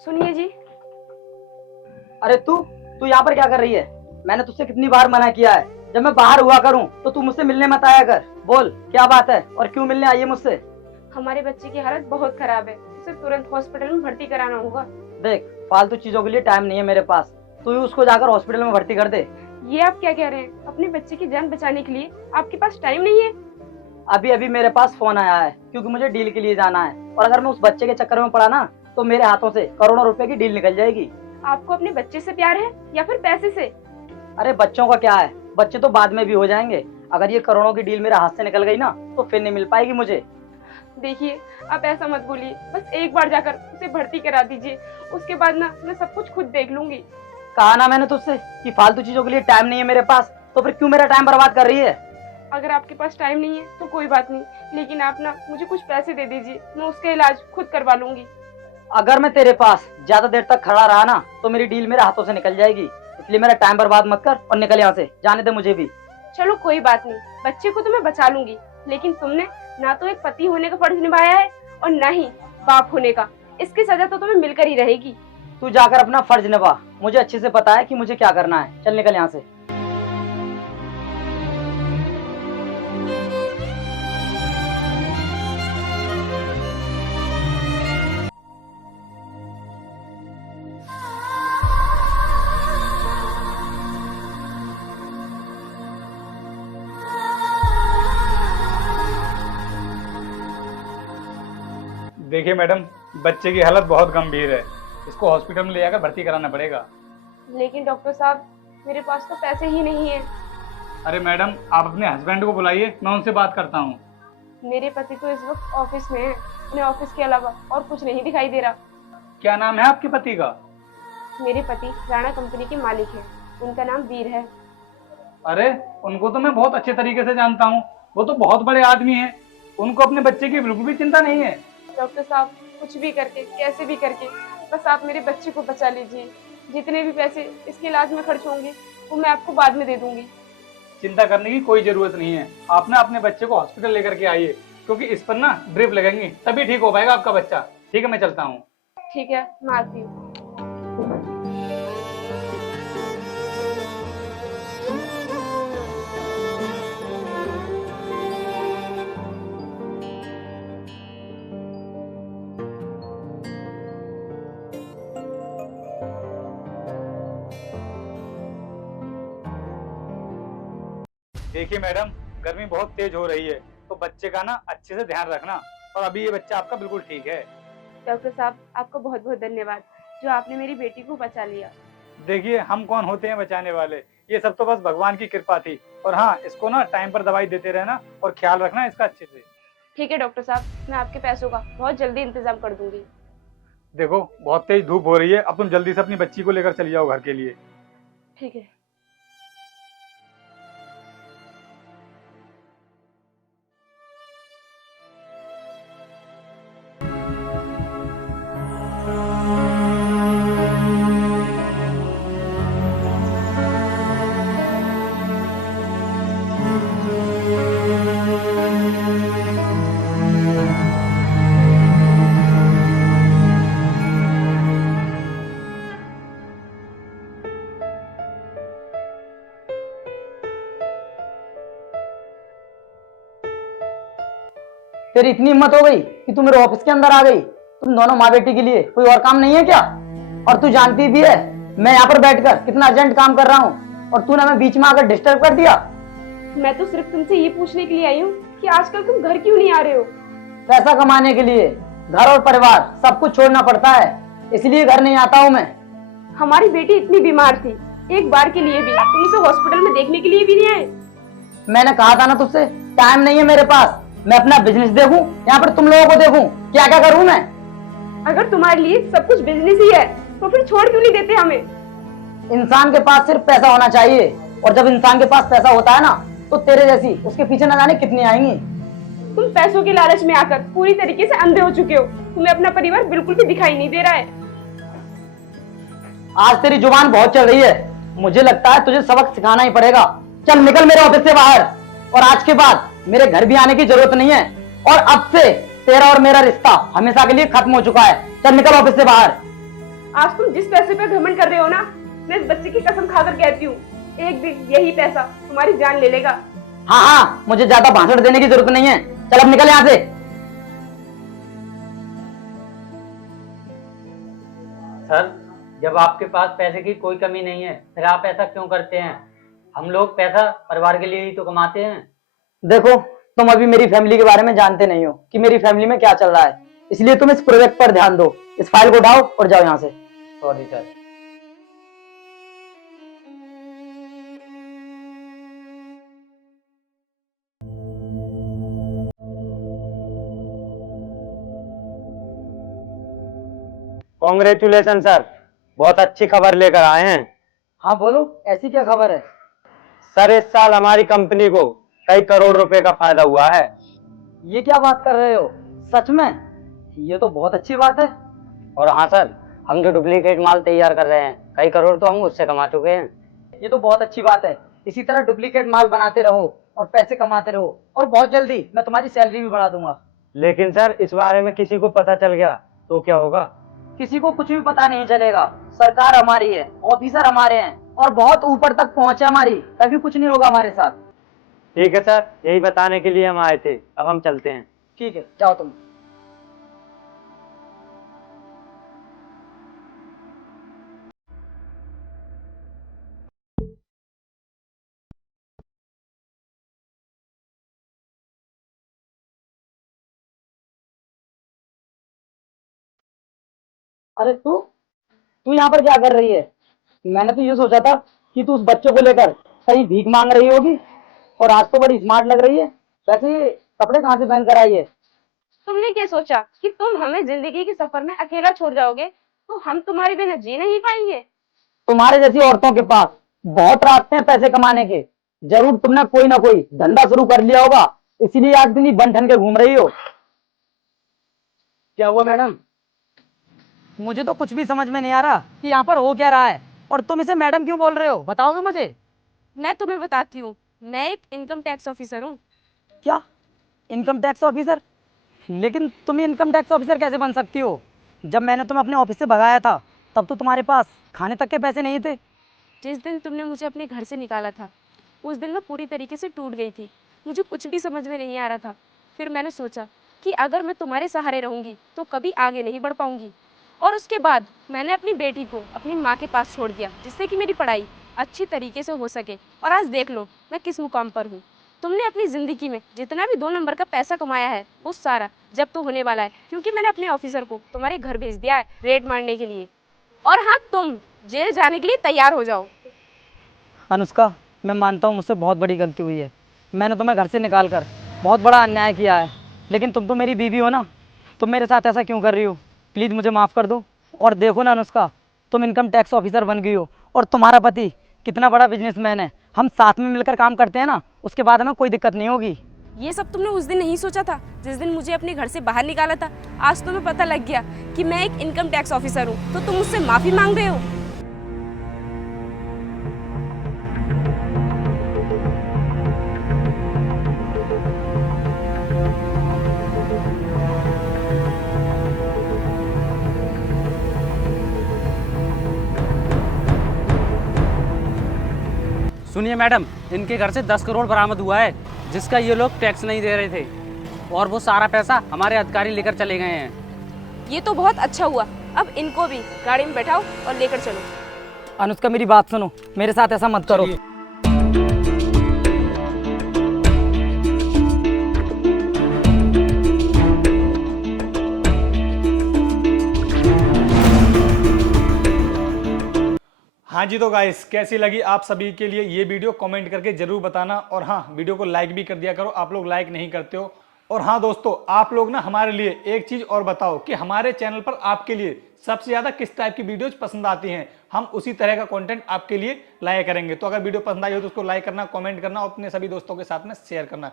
सुनिए जी। अरे तू यहाँ पर क्या कर रही है? मैंने तुझसे कितनी बार मना किया है, जब मैं बाहर हुआ करूँ तो तू मुझसे मिलने मत आया कर। बोल क्या बात है और क्यों मिलने आई है मुझसे? हमारे बच्चे की हालत बहुत खराब है, उसे तुरंत हॉस्पिटल में भर्ती कराना होगा। देख, फालतू चीजों के लिए टाइम नहीं है मेरे पास। तू ही उसको जाकर हॉस्पिटल में भर्ती कर दे। ये आप क्या कह रहे हैं? अपने बच्चे की जान बचाने के लिए आपके पास टाइम नहीं है? अभी अभी मेरे पास फोन आया है क्योंकि मुझे डील के लिए जाना है, और अगर मैं उस बच्चे के चक्कर में पड़ा ना तो मेरे हाथों से करोड़ों रुपए की डील निकल जाएगी। आपको अपने बच्चे से प्यार है या फिर पैसे से? अरे बच्चों का क्या है, बच्चे तो बाद में भी हो जाएंगे। अगर ये करोड़ों की डील मेरे हाथ से निकल गई ना तो फिर नहीं मिल पाएगी मुझे। देखिए, आप ऐसा मत बोलिए, बस एक बार जाकर उसे भर्ती करा दीजिए, उसके बाद ना मैं सब कुछ खुद देख लूंगी। कहा ना मैंने तुझसे कि फालतू चीजों के लिए टाइम नहीं है मेरे पास, तो फिर क्यों मेरा टाइम बर्बाद कर रही है? अगर आपके पास टाइम नहीं है तो कोई बात नहीं, लेकिन आप ना मुझे कुछ पैसे दे दीजिए, मैं उसका इलाज खुद करवा लूंगी। अगर मैं तेरे पास ज्यादा देर तक खड़ा रहा ना तो मेरी डील मेरे हाथों से निकल जाएगी, इसलिए मेरा टाइम बर्बाद मत कर और निकल यहाँ से, जाने दे मुझे भी। चलो कोई बात नहीं, बच्चे को तो मैं बचा लूंगी, लेकिन तुमने ना तो एक पति होने का फर्ज निभाया है और ना ही बाप होने का। इसकी सजा तो तुम्हें मिलकर ही रहेगी। तू जाकर अपना फर्ज निभा, मुझे अच्छे से पता है कि मुझे क्या करना है। चल निकल यहाँ से। देखिए मैडम, बच्चे की हालत बहुत गंभीर है, इसको हॉस्पिटल में ले जाकर भर्ती कराना पड़ेगा। लेकिन डॉक्टर साहब, मेरे पास तो पैसे ही नहीं है। अरे मैडम, आप अपने हस्बैंड को बुलाइए, मैं उनसे बात करता हूँ। मेरे पति तो इस वक्त ऑफिस में है, उन्हें ऑफिस के अलावा और कुछ नहीं दिखाई दे रहा। क्या नाम है आपके पति का? मेरे पति राणा कंपनी के मालिक हैं, उनका नाम वीर है। अरे उनको तो मैं बहुत अच्छे तरीके से जानता हूँ, वो तो बहुत बड़े आदमी हैं, उनको अपने बच्चे की बिल्कुल भी चिंता नहीं है। डॉक्टर साहब, कुछ भी करके, कैसे भी करके, बस आप मेरे बच्चे को बचा लीजिए। जितने भी पैसे इसके इलाज में खर्च होंगे वो मैं आपको बाद में दे दूंगी। चिंता करने की कोई जरूरत नहीं है, आप ना अपने बच्चे को हॉस्पिटल लेकर के आइए, क्योंकि इस पर ना ड्रिप लगेंगी, तभी ठीक हो पाएगा आपका बच्चा। ठीक है, मैं चलता हूँ। ठीक है, मैं आती हूँ। देखिए मैडम, गर्मी बहुत तेज हो रही है, तो बच्चे का ना अच्छे से ध्यान रखना, और अभी ये बच्चा आपका बिल्कुल ठीक है। डॉक्टर साहब, आपका बहुत बहुत धन्यवाद, जो आपने मेरी बेटी को बचा लिया। देखिए, हम कौन होते हैं बचाने वाले, ये सब तो बस भगवान की कृपा थी। और हाँ, इसको ना टाइम पर दवाई देते रहना और ख्याल रखना इसका अच्छे से। ठीक है डॉक्टर साहब, मैं आपके पैसों का बहुत जल्दी इंतजाम कर दूंगी। देखो, बहुत तेज धूप हो रही है, अब तुम जल्दी से अपनी बच्ची को लेकर चली जाओ घर के लिए। ठीक है। तेरी इतनी हिम्मत हो गई कि तू मेरे ऑफिस के अंदर आ गई? तुम दोनों माँ बेटी के लिए कोई और काम नहीं है क्या? और तू जानती भी है मैं यहाँ पर बैठकर कितना अर्जेंट काम कर रहा हूँ, और तूने हमें बीच में आकर डिस्टर्ब कर दिया। मैं तो सिर्फ तुमसे ये पूछने के लिए आई हूँ कि आजकल तुम घर क्यों नहीं आ रहे हो? पैसा कमाने के लिए घर और परिवार सब कुछ छोड़ना पड़ता है, इसलिए घर नहीं आता हूँ मैं। हमारी बेटी इतनी बीमार थी, एक बार के लिए भी तुम उसे हॉस्पिटल में देखने के लिए भी नहीं आए। मैंने कहा था ना तुझसे, टाइम नहीं है मेरे पास। मैं अपना बिजनेस देखूं, यहाँ पर तुम लोगों को देखूं, क्या क्या करूं मैं? अगर तुम्हारे लिए सब कुछ बिजनेस ही है तो फिर छोड़ क्यों नहीं देते हमें? इंसान के पास सिर्फ पैसा होना चाहिए, और जब इंसान के पास पैसा होता है ना तो तेरे जैसी उसके पीछे न जाने कितनी आएंगी। तुम पैसों के लालच में आकर पूरी तरीके से अंधे हो चुके हो, तुम्हें अपना परिवार बिल्कुल भी दिखाई नहीं दे रहा है। आज तेरी जुबान बहुत चल रही है, मुझे लगता है तुझे सबक सिखाना ही पड़ेगा। चल निकल मेरे ऑफिस से बाहर, और आज के बाद मेरे घर भी आने की जरूरत नहीं है, और अब से तेरा और मेरा रिश्ता हमेशा के लिए खत्म हो चुका है। चल निकल ऑफिस से बाहर। आज तुम जिस पैसे पे घमंड कर रहे हो ना, मैं इस बच्चे की कसम खाकर कहती हूँ, एक दिन यही पैसा तुम्हारी जान ले लेगा। हाँ हाँ, मुझे ज्यादा भाषण देने की जरूरत नहीं है। चल अब निकल यहाँ से। सर, जब आपके पास पैसे की कोई कमी नहीं है फिर आप ऐसा क्यों करते हैं? हम लोग पैसा परिवार के लिए ही तो कमाते हैं। देखो, तुम अभी मेरी फैमिली के बारे में जानते नहीं हो कि मेरी फैमिली में क्या चल रहा है, इसलिए तुम इस प्रोजेक्ट पर ध्यान दो। इस फाइल को उठाओ और जाओ यहाँ से। Sorry sir. कॉन्ग्रेचुलेशन सर, बहुत अच्छी खबर लेकर आए हैं। हाँ बोलो, ऐसी क्या खबर है? सर, इस साल हमारी कंपनी को कई करोड़ रुपए का फायदा हुआ है। ये क्या बात कर रहे हो? सच में? ये तो बहुत अच्छी बात है। और हाँ सर, हम जो डुप्लीकेट माल तैयार कर रहे हैं कई करोड़ तो हम उससे कमा चुके हैं। ये तो बहुत अच्छी बात है। इसी तरह डुप्लीकेट माल बनाते रहो और पैसे कमाते रहो, और बहुत जल्दी मैं तुम्हारी सैलरी भी बढ़ा दूंगा। लेकिन सर, इस बारे में किसी को पता चल गया तो क्या होगा? किसी को कुछ भी पता नहीं चलेगा। सरकार हमारी है, ऑफिसर हमारे हैं, और बहुत ऊपर तक पहुंचे हमारी, तभी कुछ नहीं होगा हमारे साथ। ठीक है सर, यही बताने के लिए हम आए थे। अब हम चलते हैं। ठीक है, जाओ तुम। अरे तू तू यहाँ पर क्या कर रही है? मैंने तो ये सोचा था कि तू उस बच्चों को लेकर कहीं भीख मांग रही होगी, और आज तो बड़ी स्मार्ट लग रही है। वैसे ये कपड़े कहाँ से पहन कर आई है? तुमने क्या सोचा कि तुम हमें जिंदगी के सफर में अकेला छोड़ जाओगे, तो हम तुम्हारे बिना जी नहीं पाएंगे? तुम्हारे जैसी औरतों के पास बहुत रास्ते हैं पैसे कमाने के। जरूर तुमने कोई ना कोई धंधा शुरू कर लिया होगा, इसीलिए आज इतनी बन ठन के घूम रही हो। क्या हुआ मैडम? मुझे तो कुछ भी समझ में नहीं आ रहा कि यहाँ पर हो क्या रहा है, और तुम इसे मैडम क्यों बोल रहे हो? बताओगे मुझे? मैं तुम्हें बताती हूँ, मैं एक इनकम टैक्स ऑफिसर हूँ। क्या? Income tax officer? लेकिन तुम इनकम टैक्स ऑफिसर कैसे बन सकती हो? जब मैंने तुम्हें अपने ऑफिस से भगाया था तब तो तुम्हारे पास खाने तक के पैसे नहीं थे। जिस दिन तुमने मुझे अपने घर से निकाला था, उस दिन मैं पूरी तरीके से टूट गई थी। मुझे कुछ भी समझ में नहीं आ रहा था। फिर मैंने सोचा कि अगर मैं तुम्हारे सहारे रहूंगी तो कभी आगे नहीं बढ़ पाऊंगी, और उसके बाद मैंने अपनी बेटी को अपनी माँ के पास छोड़ दिया, जिससे कि मेरी पढ़ाई अच्छी तरीके से हो सके। और आज देख लो मैं किस मुकाम पर हूँ। तुमने अपनी ज़िंदगी में जितना भी 2 नंबर का पैसा कमाया है वो सारा जब तो होने वाला है, क्योंकि मैंने अपने ऑफिसर को तुम्हारे घर भेज दिया है रेड मारने के लिए। और हाँ, तुम जेल जाने के लिए तैयार हो जाओ। अनुष्का, मैं मानता हूँ मुझसे बहुत बड़ी गलती हुई है। मैंने तुम्हें घर से निकाल कर बहुत बड़ा अन्याय किया है, लेकिन तुम तो मेरी बीवी हो ना, तुम मेरे साथ ऐसा क्यों कर रही हो? प्लीज़ मुझे माफ़ कर दो। और देखो ना अनुष्का, तुम इनकम टैक्स ऑफिसर बन गई हो, और तुम्हारा पति कितना बड़ा बिजनेसमैन है। हम साथ में मिलकर काम करते हैं ना, उसके बाद हमें कोई दिक्कत नहीं होगी। ये सब तुमने उस दिन नहीं सोचा था जिस दिन मुझे अपने घर से बाहर निकाला था। आज तुम्हें पता लग गया कि मैं एक इनकम टैक्स ऑफिसर हूँ, तो तुम मुझसे माफ़ी मांग रहे हो। सुनिए मैडम, इनके घर से 10 करोड़ बरामद हुआ है, जिसका ये लोग टैक्स नहीं दे रहे थे, और वो सारा पैसा हमारे अधिकारी लेकर चले गए हैं। ये तो बहुत अच्छा हुआ। अब इनको भी गाड़ी में बैठाओ और लेकर चलो। अनुष्का, मेरी बात सुनो, मेरे साथ ऐसा मत करो। हाँ जी, तो गाइस कैसी लगी आप सभी के लिए ये वीडियो कमेंट करके जरूर बताना। और हाँ, वीडियो को लाइक भी कर दिया करो, आप लोग लाइक नहीं करते हो। और हाँ दोस्तों, आप लोग ना हमारे लिए एक चीज और बताओ कि हमारे चैनल पर आपके लिए सबसे ज्यादा किस टाइप की वीडियोज पसंद आती हैं। हम उसी तरह का कंटेंट आपके लिए लाया करेंगे। तो अगर वीडियो पसंद आई हो तो उसको लाइक करना, कमेंट करना और अपने सभी दोस्तों के साथ में शेयर करना।